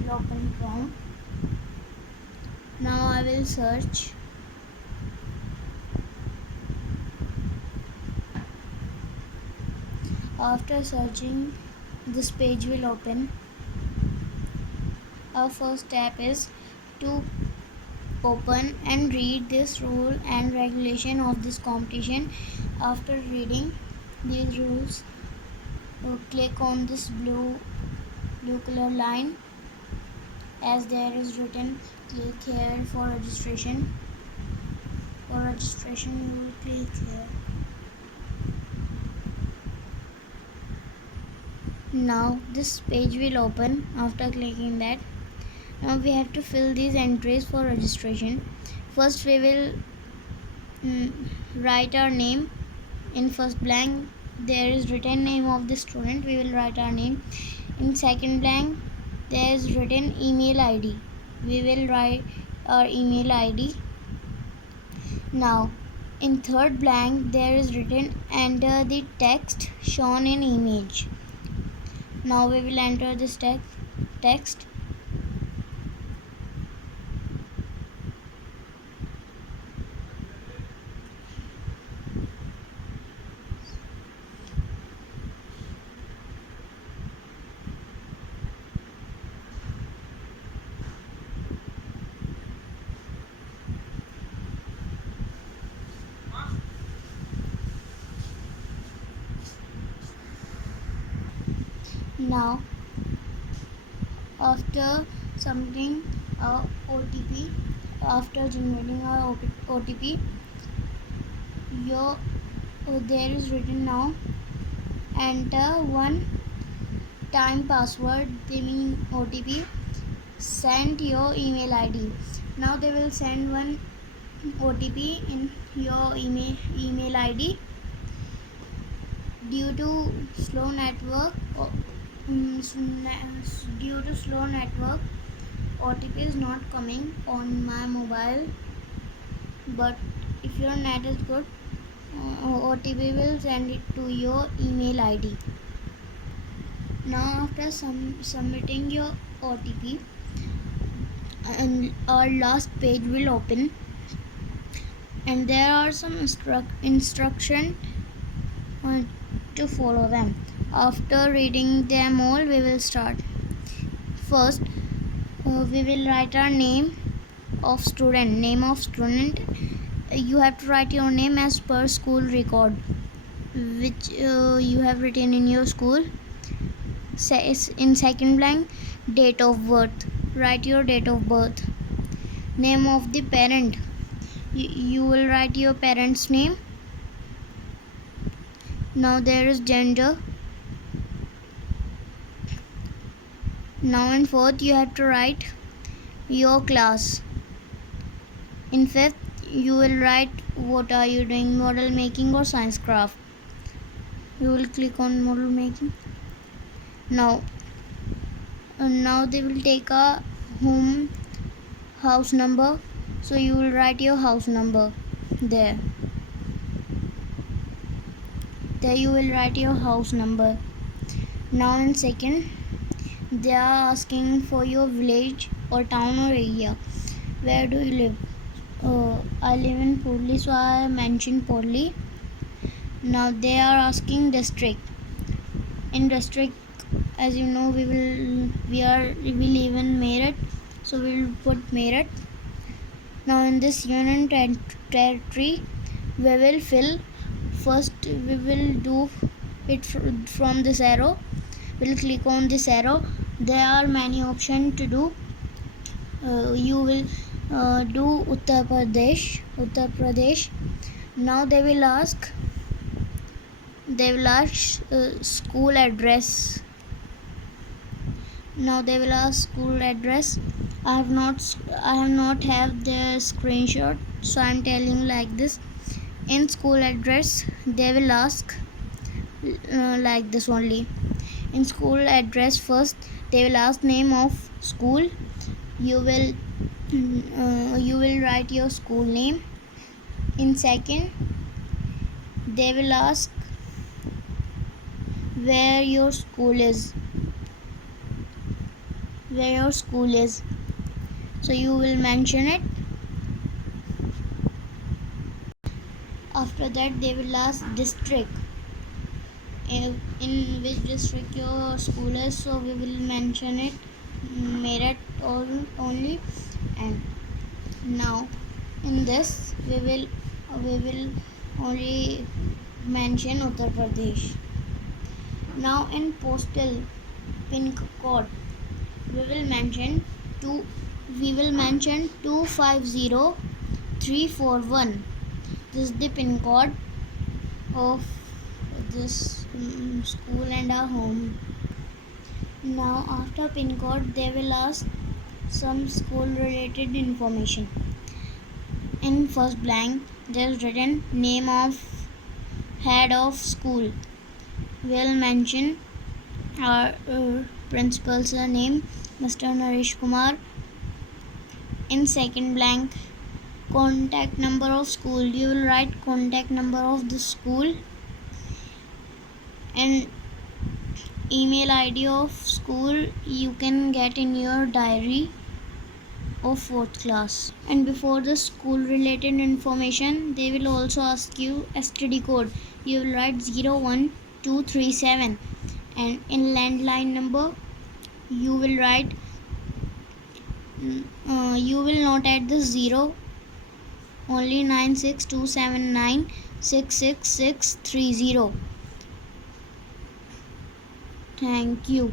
will open Chrome. Now I will search. After searching, this page will open. Our first step is to open and read this rule and regulation of this competition. After reading these rules, click on this blue color line. As there is written, click here for registration. For registration, you will click here. Now this page will open. After clicking that, now we have to fill these entries for registration. First we will write our name. In first blank there is written name of the student. We will write our name. In second blank there is written email ID. We will write our email ID. Now in third blank there is written enter the text shown in image. Now we will enter this text. Now after submitting our OTP, after generating our OTP, there is written now enter one time password, they mean OTP, send your email ID. Now they will send one OTP in your email ID. Due to slow network, OTP is not coming on my mobile, but if your net is good, OTP will send it to your email ID. Now after submitting your OTP, and our last page will open, and there are some instruction to follow them. After reading them all, we will start. First, we will write our name of student. You have to write your name as per school record, which you have written in your school. In second blank, date of birth. Write your date of birth. Name of the parent. You will write your parent's name. Now there is gender. Now in fourth you have to write your class. In fifth you will write what are you doing, model making or science craft. You will click on model making. Now they will take a house number, so you will write your house number there. You will write your house number. Now in second, they are asking for your village or town or area. Where do you live? I live in Podli, so I mentioned Podli. Now they are asking district. In district, as you know, we live in Meerut, so we will put Meerut. Now in this union territory, we will fill. First we will do it from this arrow. We'll click on this arrow. There are many options to do. You will do Uttar Pradesh. Now they will ask school address. Now they will ask school address. I have not have the screenshot, so I'm telling like this. In school address they will ask like this only. In school address, first they will ask name of school. You will write your school name. In second, they will ask where your school is. where your school is. So you will mention it. After that they will ask district, in which district your school is. So we will mention it Meerut only. And now in this we will only mention Uttar Pradesh. Now in postal pin code we will mention 250341. This is the pin code of this school and our home. Now after pin code they will ask some school related information. In first blank there is written name of head of school. We'll mention our principal's name, Mr. Naresh Kumar. In second blank, contact number of school. You will write contact number of the school. And email ID of school you can get in your diary of 4th class. And before the school related information they will also ask you STD code. You will write 01237. And in landline number you will write you will not add the 0, only 96279666630. Thank you.